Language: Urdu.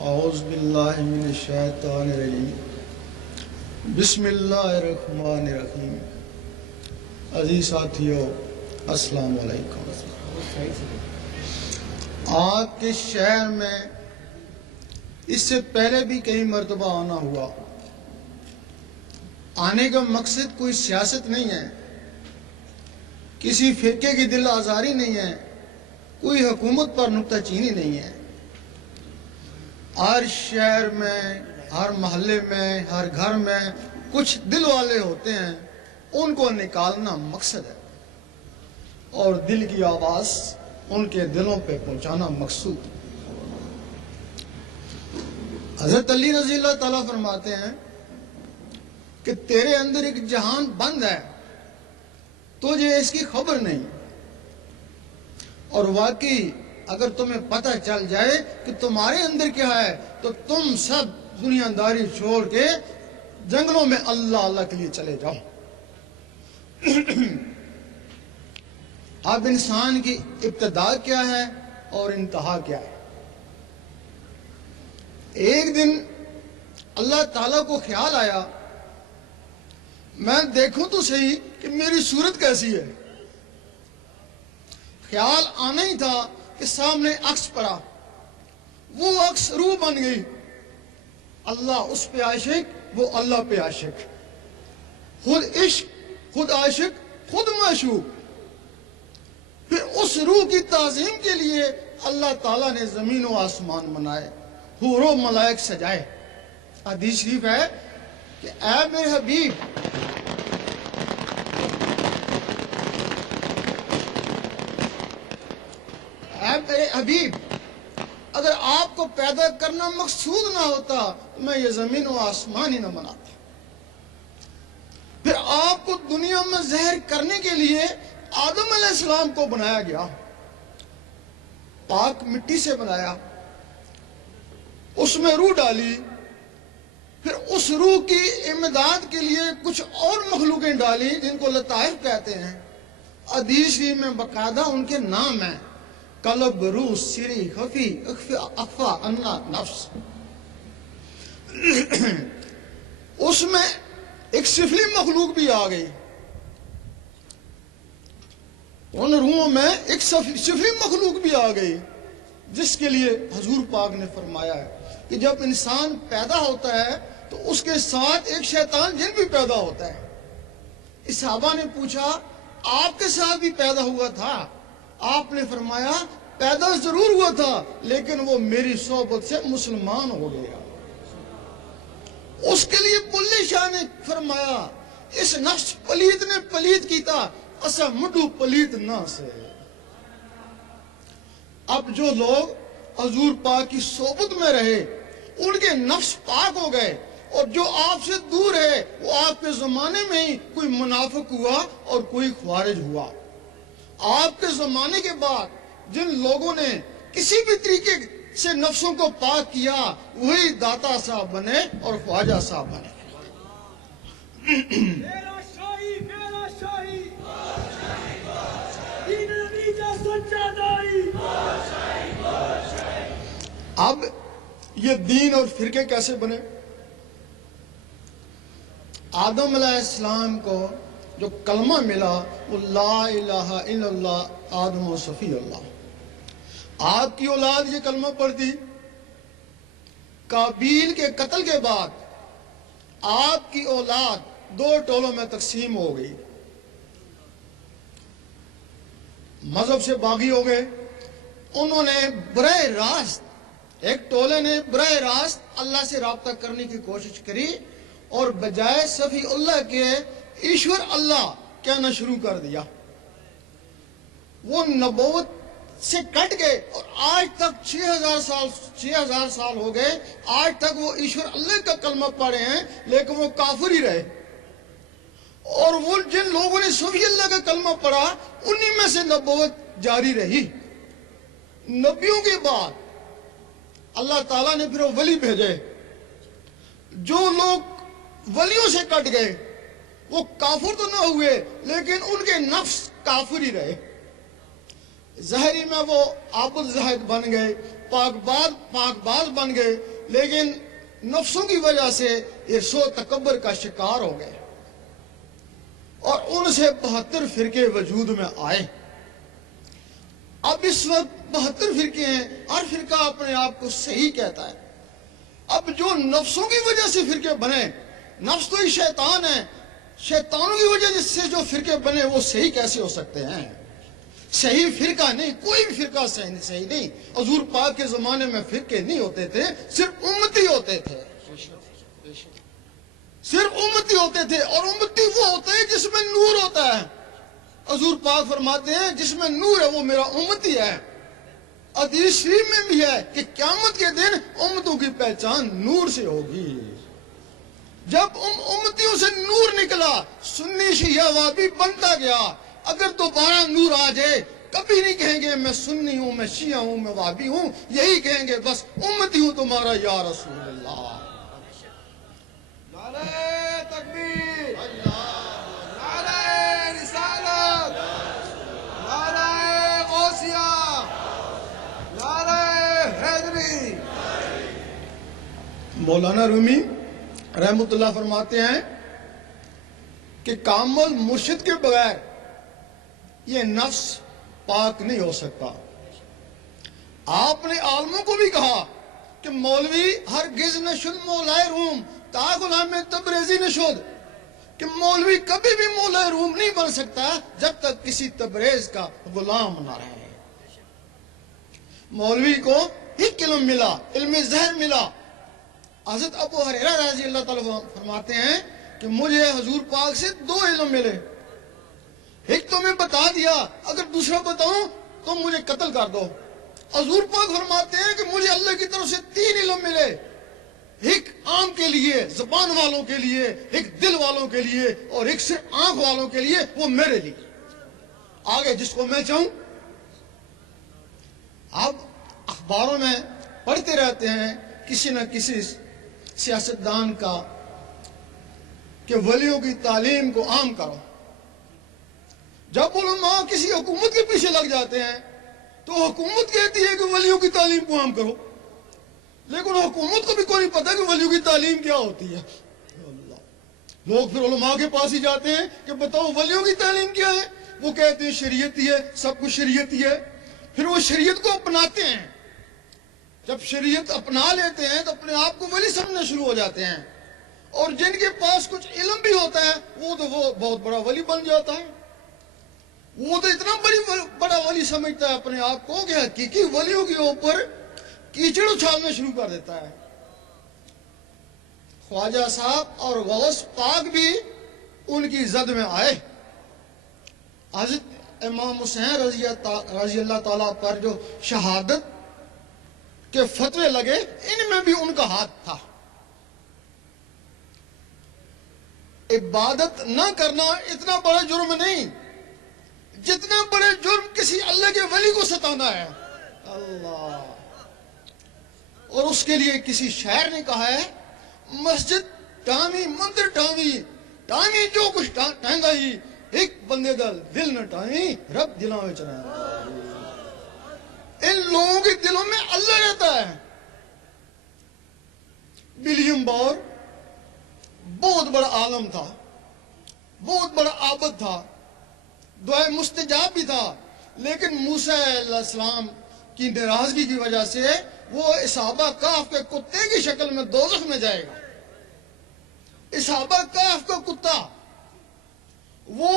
اعوذ باللہ من الشیطان الرجیم بسم اللہ الرحمن الرحیم۔ عزیز ساتھیو، السلام علیکم۔ آپ کے شہر میں اس سے پہلے بھی کئی مرتبہ آنا ہوا۔ آنے کا مقصد کوئی سیاست نہیں ہے، کسی فرقے کی دل آزاری نہیں ہے، کوئی حکومت پر نکتہ چینی نہیں ہے۔ ہر شہر میں، ہر محلے میں، ہر گھر میں کچھ دل والے ہوتے ہیں، ان کو نکالنا مقصد ہے، اور دل کی آواز ان کے دلوں پہ پہنچانا مقصود۔ حضرت علی رضی اللہ تعالیٰ فرماتے ہیں کہ تیرے اندر ایک جہان بند ہے، تجھے اس کی خبر نہیں، اور واقعی اگر تمہیں پتہ چل جائے کہ تمہارے اندر کیا ہے تو تم سب دنیا داری چھوڑ کے جنگلوں میں اللہ اللہ کے لیے چلے جاؤ۔ اب انسان کی ابتدا کیا ہے اور انتہا کیا ہے؟ ایک دن اللہ تعالیٰ کو خیال آیا، میں دیکھوں تو صحیح کہ میری صورت کیسی ہے۔ خیال آنا ہی تھا کہ سامنے عکس پڑا، وہ عکس روح بن گئی۔ اللہ اس پہ عاشق، وہ اللہ پہ عاشق، خود عشق، خود عاشق، خود معشوق۔ پھر اس روح کی تعظیم کے لیے اللہ تعالیٰ نے زمین و آسمان بنائے، حور و ملائک سجائے۔ حدیث شریف ہے کہ اے میرے حبیب، اے میرے حبیب، اگر آپ کو پیدا کرنا مقصود نہ ہوتا تو میں یہ زمین و آسمان ہی نہ بناتا۔ پھر آپ کو دنیا میں زہر کرنے کے لیے آدم علیہ السلام کو بنایا گیا، پاک مٹی سے بنایا، اس میں روح ڈالی، پھر اس روح کی امداد کے لیے کچھ اور مخلوقیں ڈالی جن کو لطائف کہتے ہیں۔ حدیث میں باقاعدہ ان کے نام ہیں: قلب، روح، سری، خفی، اخفا، انا، نفس۔ اس میں ایک سفلی مخلوق بھی آ گئی، ان روحوں میں ایک سفلی مخلوق بھی آ گئی، جس کے لیے حضور پاک نے فرمایا ہے کہ جب انسان پیدا ہوتا ہے تو اس کے ساتھ ایک شیطان جن بھی پیدا ہوتا ہے۔ صحابہ نے پوچھا آپ کے ساتھ بھی پیدا ہوا تھا؟ آپ نے فرمایا پیدا ضرور ہوا تھا، لیکن وہ میری صحبت سے مسلمان ہو گیا۔ اس کے لیے بلے شاہ نے فرمایا اس نفس پلیت نے پلیت کیتا، اسا مڈو پلیت نہ سے۔ اب جو لوگ حضور پاک کی صحبت میں رہے ان کے نفس پاک ہو گئے، اور جو آپ سے دور ہے وہ آپ کے زمانے میں ہی کوئی منافق ہوا اور کوئی خوارج ہوا۔ آپ کے زمانے کے بعد جن لوگوں نے کسی بھی طریقے سے نفسوں کو پاک کیا وہی داتا صاحب بنے اور خواجہ صاحب بنے۔ اب یہ دین اور فرقے کیسے بنے؟ آدم علیہ السلام کو جو کلمہ ملا وہ لا الہ الا اللہ آدم و صفی اللہ۔ آپ کی اولاد یہ کلمہ پڑھتی، قابیل کے قتل کے بعد آپ کی اولاد دو ٹولوں میں تقسیم ہو گئی، مذہب سے باغی ہو گئے۔ انہوں نے براہ راست، ایک ٹولے نے براہ راست اللہ سے رابطہ کرنے کی کوشش کری، اور بجائے صفی اللہ کے ایشور اللہ کہنا شروع کر دیا۔ وہ نبوت سے کٹ گئے، اور آج تک 6000 سال ہو گئے، آج تک وہ ایشور اللہ کا کلمہ پڑھے ہیں، لیکن وہ کافر ہی رہے۔ اور وہ جن لوگوں نے صفی اللہ کا کلمہ پڑھا انہی میں سے نبوت جاری رہی۔ نبیوں کے بعد اللہ تعالیٰ نے پھر ولی بھیجے۔ جو لوگ ولیوں سے کٹ گئے وہ کافر تو نہ ہوئے، لیکن ان کے نفس کافر ہی رہے۔ ظاہری میں وہ عابد زاہد بن گئے، پاک باز بن گئے، لیکن نفسوں کی وجہ سے ارس و تکبر کا شکار ہو گئے اور ان سے 72 فرقے وجود میں آئے۔ اب اس وقت 72 فرقے ہیں، ہر فرقہ اپنے آپ کو صحیح کہتا ہے۔ اب جو نفسوں کی وجہ سے فرقے بنے، نفس تو ہی شیطان ہے، شیطانوں کی وجہ سے جو فرقے بنے وہ صحیح کیسے ہو سکتے ہیں؟ صحیح فرقہ نہیں، کوئی بھی فرقہ صحیح نہیں۔ حضور پاک کے زمانے میں فرقے نہیں ہوتے تھے، صرف امتی ہوتے تھے، صرف امتی ہوتے تھے، اور امتی وہ ہوتا ہے جس میں نور ہوتا ہے۔ حضور پاک فرماتے ہیں جس میں نور ہے وہ میرا امتی ہے۔ حدیث شریف میں بھی ہے کہ قیامت کے دن امتوں کی پہچان نور سے ہوگی۔ جب امتیوں سے نور نکلا، سنی شیعہ وہابی بنتا گیا۔ اگر دوبارہ نور آ جائے کبھی نہیں کہیں گے میں سنی ہوں، میں شیعہ ہوں، میں وہابی ہوں، یہی کہیں گے بس امتی ہوں تمہارا یا رسول اللہ۔ نعرہ تکبیر، نعرہ رسالت، نعرہ غوثیہ، نعرہ حیدری۔ مولانا رومی رحمۃ اللہ فرماتے ہیں کہ کامل مرشد کے بغیر یہ نفس پاک نہیں ہو سکتا۔ آپ نے عالموں کو بھی کہا کہ مولوی ہرگز نشد مولائے روم تا غلام تبریزی نشد، کہ مولوی کبھی بھی مولائے روم نہیں بن سکتا جب تک کسی تبریز کا غلام نہ رہے۔ مولوی کو ایک علم ملا، علم ظاہر ملا۔ حضرت ابو ہریرہ رضی اللہ تعالیٰ فرماتے ہیں کہ مجھے حضور پاک سے 2 علم ملے، ایک تو میں بتا دیا، اگر دوسرا بتاؤں تو مجھے قتل کر دو۔ حضور پاک فرماتے ہیں کہ مجھے اللہ کی طرف سے 3 علم ملے، ایک عام کے لیے، زبان والوں کے لیے، ایک دل والوں کے لیے، اور ایک صرف آنکھ والوں کے لیے، وہ میرے لیے، آگے جس کو میں چاہوں۔ اب اخباروں میں پڑھتے رہتے ہیں کسی نہ کسی سیاستدان کا کہ ولیوں کی تعلیم کو عام کرو۔ جب علماء کسی حکومت کے پیچھے لگ جاتے ہیں تو حکومت کہتی ہے کہ ولیوں کی تعلیم کو عام کرو، لیکن حکومت کو بھی کوئی نہیں پتا کہ ولیوں کی تعلیم کیا ہوتی ہے۔ لوگ پھر علماء کے پاس ہی جاتے ہیں کہ بتاؤ ولیوں کی تعلیم کیا ہے؟ وہ کہتے ہیں شریعت ہی ہے، سب کچھ شریعت ہی ہے۔ پھر وہ شریعت کو اپناتے ہیں، جب شریعت اپنا لیتے ہیں تو اپنے آپ کو ولی سمجھنا شروع ہو جاتے ہیں، اور جن کے پاس کچھ علم بھی ہوتا ہے وہ بہت بڑا ولی بن جاتا ہے۔ وہ تو اتنا بڑا ولی سمجھتا ہے اپنے آپ کو کہ حقیقی ولیوں کے اوپر کیچڑ اچھالنا شروع کر دیتا ہے۔ خواجہ صاحب اور غوث پاک بھی ان کی زد میں آئے۔ حضرت امام حسین رضی اللہ تعالیٰ پر جو شہادت کے فتوے لگے، ان میں بھی ان کا ہاتھ تھا۔ عبادت نہ کرنا اتنا بڑا جرم نہیں جتنا بڑے جرم کسی اللہ کے ولی کو ستانا ہے۔ اللہ، اور اس کے لیے کسی شاعر نے کہا ہے مسجد ٹامی مندر ٹامی جو کچھ ٹانگا ہی، ایک بندے دل نہ ٹامی رب دلوں میں چلا۔ ان لوگوں کے دلوں میں اللہ رہتا ہے۔ ولیم بور بہت بڑا عالم تھا، بہت بڑا عابد تھا، دعائے مستجاب بھی تھا، لیکن موسیٰ علیہ السلام کی ناراضگی کی وجہ سے وہ اصحابہ کہف کے کتے کی شکل میں دوزخ میں جائے گا۔ اصحابہ کہف کا کتا وہ